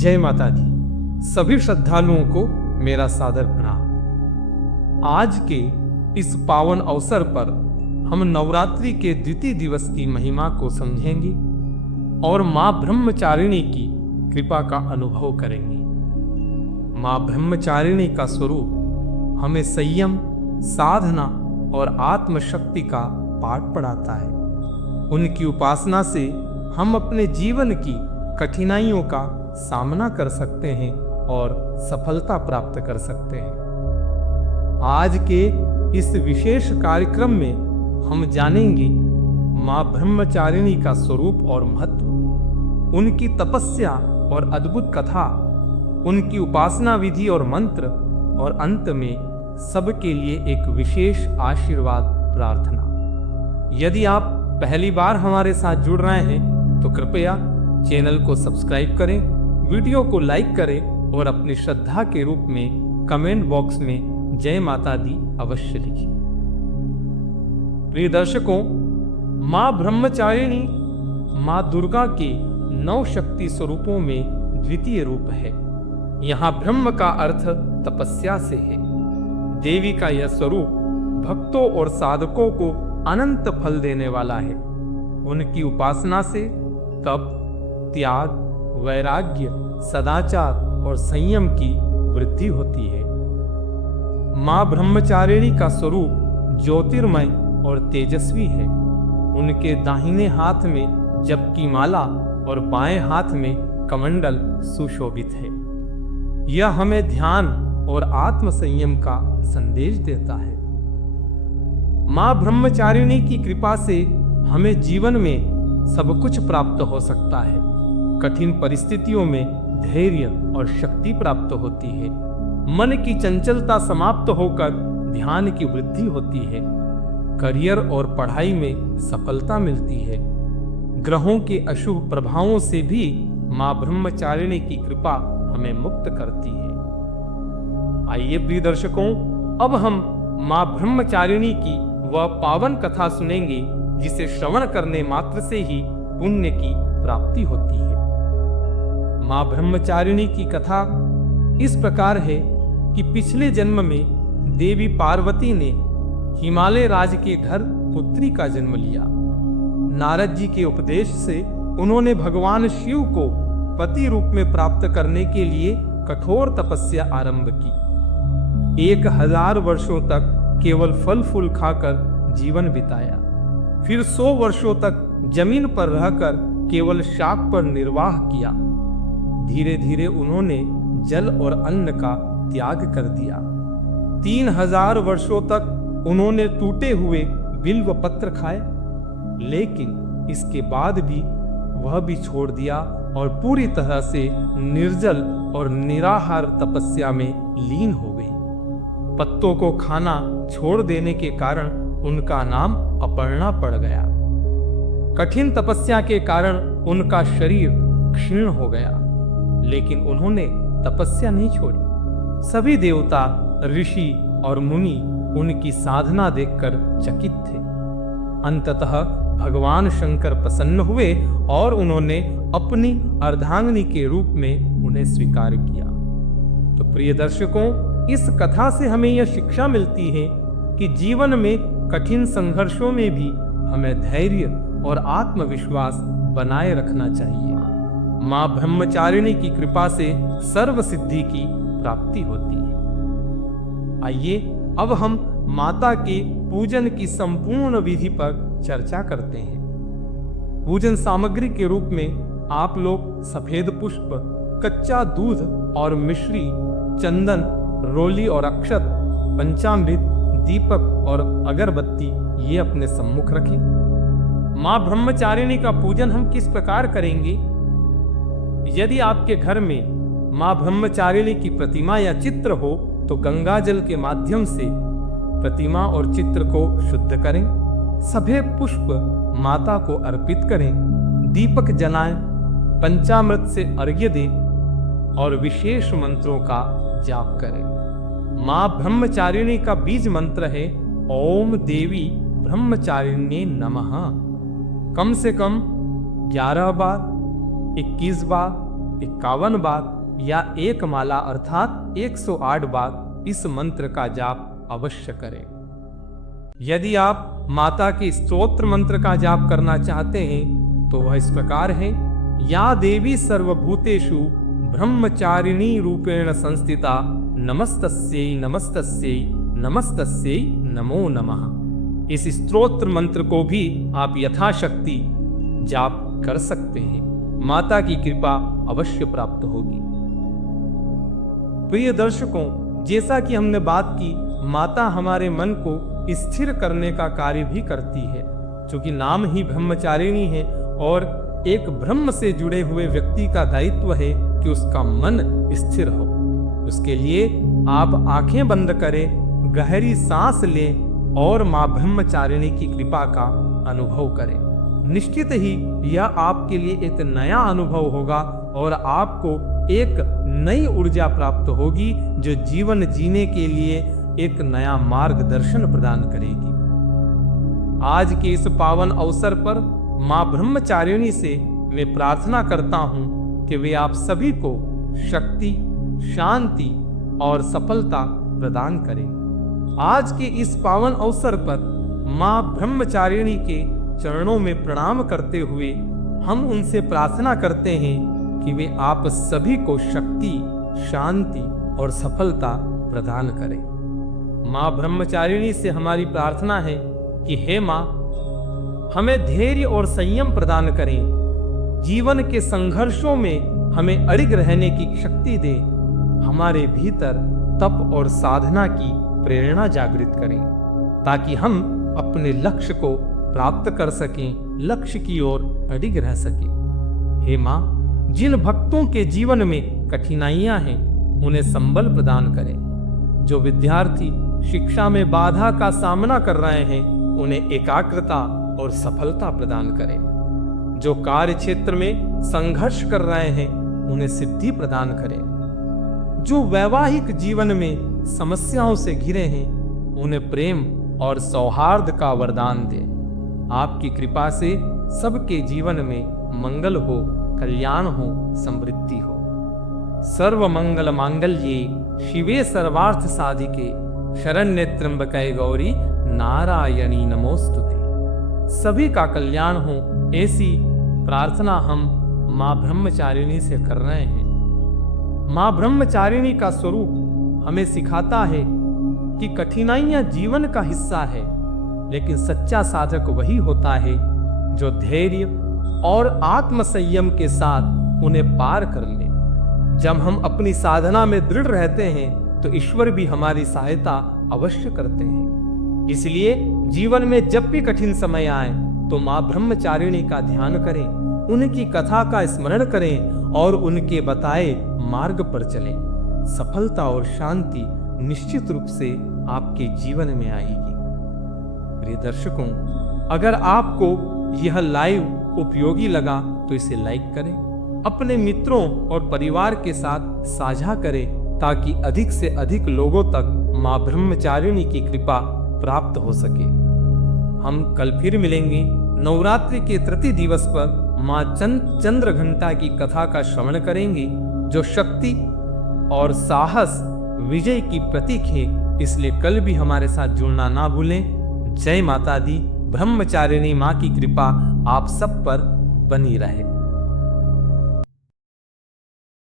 जय माता दी। सभी श्रद्धालुओं को मेरा सादर प्रणाम। आज के इस पावन अवसर पर हम नवरात्रि के द्वितीय दिवस की महिमा को समझेंगे और मां ब्रह्मचारिणी की कृपा का अनुभव करेंगे। मां ब्रह्मचारिणी का स्वरूप हमें संयम, साधना और आत्मशक्ति का पाठ पढ़ाता है। उनकी उपासना से हम अपने जीवन की कठिनाइयों का सामना कर सकते हैं और सफलता प्राप्त कर सकते हैं। आज के इस विशेष कार्यक्रम में हम जानेंगे मां ब्रह्मचारिणी का स्वरूप और महत्व, उनकी तपस्या और अद्भुत कथा, उनकी उपासना विधि और मंत्र, और अंत में सबके लिए एक विशेष आशीर्वाद प्रार्थना। यदि आप पहली बार हमारे साथ जुड़ रहे हैं तो कृपया चैनल को सब्सक्राइब करें, वीडियो को लाइक करें और अपनी श्रद्धा के रूप में कमेंट बॉक्स में जय माता दी अवश्य लिखें। प्रिय दर्शकों, मां ब्रह्मचारिणी मां दुर्गा के 9 शक्ति स्वरूपों में द्वितीय रूप है। यहाँ ब्रह्म का अर्थ तपस्या से है। देवी का यह स्वरूप भक्तों और साधकों को अनंत फल देने वाला है। उनकी उपासना से तप, त्याग, वैराग्य, सदाचार और संयम की वृद्धि होती है। मां ब्रह्मचारिणी का स्वरूप ज्योतिर्मय और तेजस्वी है। उनके दाहिने हाथ में जप की माला और बाएं हाथ में कमंडल सुशोभित है। यह हमें ध्यान और आत्म संयम का संदेश देता है। मां ब्रह्मचारिणी की कृपा से हमें जीवन में सब कुछ प्राप्त हो सकता है। कठिन परिस्थितियों में धैर्य और शक्ति प्राप्त होती है। मन की चंचलता समाप्त होकर ध्यान की वृद्धि होती है। करियर और पढ़ाई में सफलता मिलती है। ग्रहों के अशुभ प्रभावों से भी मां ब्रह्मचारिणी की कृपा हमें मुक्त करती है। आइए प्रिय दर्शकों, अब हम मां ब्रह्मचारिणी की वह पावन कथा सुनेंगे जिसे श्रवण करने मात्र से ही पुण्य की प्राप्ति होती है। मां ब्रह्मचारिणी की कथा इस प्रकार है कि पिछले जन्म में देवी पार्वती ने हिमालय राज के घर पुत्री का जन्म लिया। नारद जी के उपदेश से उन्होंने भगवान शिव को पति रूप में प्राप्त करने के लिए कठोर तपस्या आरंभ की। 1000 वर्षों तक केवल फल फूल खाकर जीवन बिताया। फिर 100 वर्षों तक जमीन पर रहकर केवल शाक पर निर्वाह किया। धीरे धीरे उन्होंने जल और अन्न का त्याग कर दिया। 3000 वर्षों तक उन्होंने टूटे हुए बिल्व पत्र खाए, लेकिन इसके बाद भी वह भी छोड़ दिया और पूरी तरह से निर्जल और निराहार तपस्या में लीन हो गई। पत्तों को खाना छोड़ देने के कारण उनका नाम अपर्णा पड़ गया। कठिन तपस्या के कारण उनका शरीर क्षीण हो गया, लेकिन उन्होंने तपस्या नहीं छोड़ी। सभी देवता, ऋषि और मुनि उनकी साधना देखकर चकित थे। अंततः भगवान शंकर प्रसन्न हुए और उन्होंने अपनी अर्धांगिनी के रूप में उन्हें स्वीकार किया। तो प्रिय दर्शकों, इस कथा से हमें यह शिक्षा मिलती है कि जीवन में कठिन संघर्षों में भी हमें धैर्य और आत्मविश्वास बनाए रखना चाहिए। मां ब्रह्मचारिणी की कृपा से सर्व सिद्धि की प्राप्ति होती है। आइए अब हम माता के पूजन की संपूर्ण विधि पर चर्चा करते हैं। पूजन सामग्री के रूप में आप लोग सफेद पुष्प, कच्चा दूध और मिश्री, चंदन, रोली और अक्षत, पंचामृत, दीपक और अगरबत्ती ये अपने सम्मुख रखें। मां ब्रह्मचारिणी का पूजन हम किस प्रकार करेंगे? यदि आपके घर में मां ब्रह्मचारिणी की प्रतिमा या चित्र हो तो गंगा जल के माध्यम से प्रतिमा और चित्र को शुद्ध करें। सफेद पुष्प माता को अर्पित करें, दीपक जलाएं, पंचामृत से अर्घ्य दें और विशेष मंत्रों का जाप करें। मां ब्रह्मचारिणी का बीज मंत्र है ओम देवी ब्रह्मचारिण्ये नमः। कम से कम 11 बार, 21 बार 51 बार या एक माला अर्थात 108 बार इस मंत्र का जाप अवश्य करें। यदि आप माता के स्तोत्र मंत्र का जाप करना चाहते हैं तो वह इस प्रकार है। या देवी सर्वभूतेषु ब्रह्मचारिणी रूपेण संस्थिता नमस्तस्यै नमस्तस्यै नमस्तस्यै नमो नमः। इस स्तोत्र मंत्र को भी आप यथाशक्ति जाप कर सकते हैं, माता की कृपा अवश्य प्राप्त होगी। प्रिय दर्शकों, जैसा कि हमने बात की, माता हमारे मन को स्थिर करने का कार्य भी करती है, क्योंकि नाम ही ब्रह्मचारिणी है और एक ब्रह्म से जुड़े हुए व्यक्ति का दायित्व है कि उसका मन स्थिर हो। उसके लिए आप आंखें बंद करें, गहरी सांस लें और मां ब्रह्मचारिणी की कृपा का अनुभव करें। निश्चित ही यह आपके लिए एक नया अनुभव होगा और आपको एक नई ऊर्जा प्राप्त होगी जो जीवन जीने के लिए एक नया मार्गदर्शन प्रदान करेगी। आज के इस पावन अवसर पर मां ब्रह्मचारिणी से मैं प्रार्थना करता हूं कि वे आप सभी को शक्ति, शांति और सफलता प्रदान करें। आज के इस पावन अवसर पर मां ब्रह्मचारिणी के चरणों में प्रणाम करते हुए हम उनसे प्रार्थना करते हैं कि वे आप सभी को शक्ति, शांति और सफलता प्रदान करें। मां ब्रह्मचारिणी से हमारी प्रार्थना है कि हे मां, हमें धैर्य और संयम प्रदान करें। जीवन के संघर्षों में हमें अड़िग रहने की शक्ति दें। हमारे भीतर तप और साधना की प्रेरणा जागृत करें ताकि हम अपने लक्ष्य को प्राप्त कर सकें, लक्ष्य की ओर अड़िग रह सकें। हे मां, जिन भक्तों के जीवन में कठिनाइयां हैं उन्हें संबल प्रदान करें। जो विद्यार्थी शिक्षा में बाधा का सामना कर रहे हैं उन्हें एकाग्रता और सफलता प्रदान करें। जो कार्य क्षेत्र में संघर्ष कर रहे हैं उन्हें सिद्धि प्रदान करें। जो वैवाहिक जीवन में समस्याओं से घिरे हैं उन्हें प्रेम और सौहार्द का वरदान दें। आपकी कृपा से सबके जीवन में मंगल हो, कल्याण हो, समृद्धि हो। सर्व मंगल मांगल्ये शिवे सर्वार्थ साधिके शरण्ये त्र्यंबके गौरी नारायणी नमोस्तुते। सभी का कल्याण हो, ऐसी प्रार्थना हम मां ब्रह्मचारिणी से कर रहे हैं। मां ब्रह्मचारिणी का स्वरूप हमें सिखाता है कि कठिनाइयां जीवन का हिस्सा है, लेकिन सच्चा साधक वही होता है जो धैर्य और आत्मसंयम के साथ उन्हें पार कर ले। जब हम अपनी साधना में दृढ़ रहते हैं तो ईश्वर भी हमारी सहायता अवश्य करते हैं। इसलिए जीवन में जब भी कठिन समय आए तो मां ब्रह्मचारिणी का ध्यान करें, उनकी कथा का स्मरण करें और उनके बताए मार्ग पर चलें। सफलता और शांति निश्चित रूप से आपके जीवन में आएगी। प्रिय दर्शकों, अगर आपको यह लाइव उपयोगी लगा तो इसे लाइक करें, अपने मित्रों और परिवार के साथ साझा करें ताकि अधिक से अधिक लोगों तक मां ब्रह्मचारिणी की कृपा प्राप्त हो सके। हम कल फिर मिलेंगे। नवरात्रि के तृतीय दिवस पर मां चंद्र घंटा की कथा का श्रवण करेंगे जो शक्ति और साहस, विजय की प्रतीक है। इसलिए कल भी हमारे साथ जुड़ना ना भूलें। जय माता दी। ब्रह्मचारिणी मां की कृपा आप सब पर बनी रहे।